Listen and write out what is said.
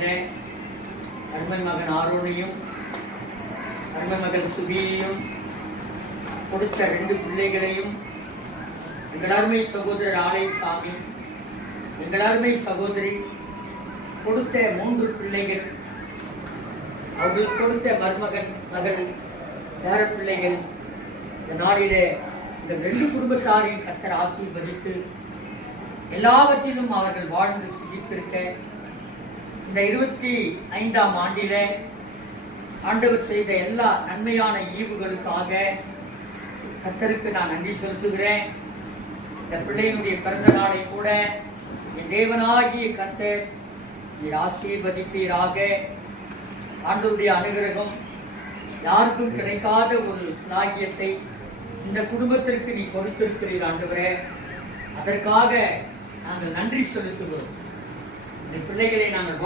நாளில அருமை மகன் ஆரோனையும் அருமை மகன் சுகியையும் கொடுத்த 2 பிள்ளைகளையும் எங்கள் அருமை சகோதரர் ஆலயசாமி, எங்கள் அருமை சகோதரி கொடுத்த 3 பிள்ளைகள், அவர்கள் கொடுத்த மருமகன் மகள் பேர பிள்ளைகள், இந்த நாளிலே இந்த 2 குடும்பத்தாரையும் கர்த்தர் ஆசீர்வதித்து எல்லாவற்றிலும் அவர்கள் வாழ்ந்து சிந்தித்திருக்க இந்த 25ஆம் ஆண்டில ஆண்டவர் செய்த எல்லா நன்மையான ஈவுகளுக்காக கர்த்தருக்கு நான் நன்றி செலுத்துகிறேன். இந்த பிள்ளையினுடைய பிறந்த நாளை கூட என் தேவனாகிய கர்த்தர் நீர் ஆசீர்வதிப்பீராக. ஆண்டவருடைய அனுகிரகம் யாருக்கும் கிடைக்காத ஒரு பாக்கியத்தை இந்த குடும்பத்திற்கு நீ கொடுத்திருக்கிறீர் ஆண்டவரே. அதற்காக நாங்கள் நன்றி செலுத்துகிறோம். இந்த பிள்ளைகளை நாங்கள்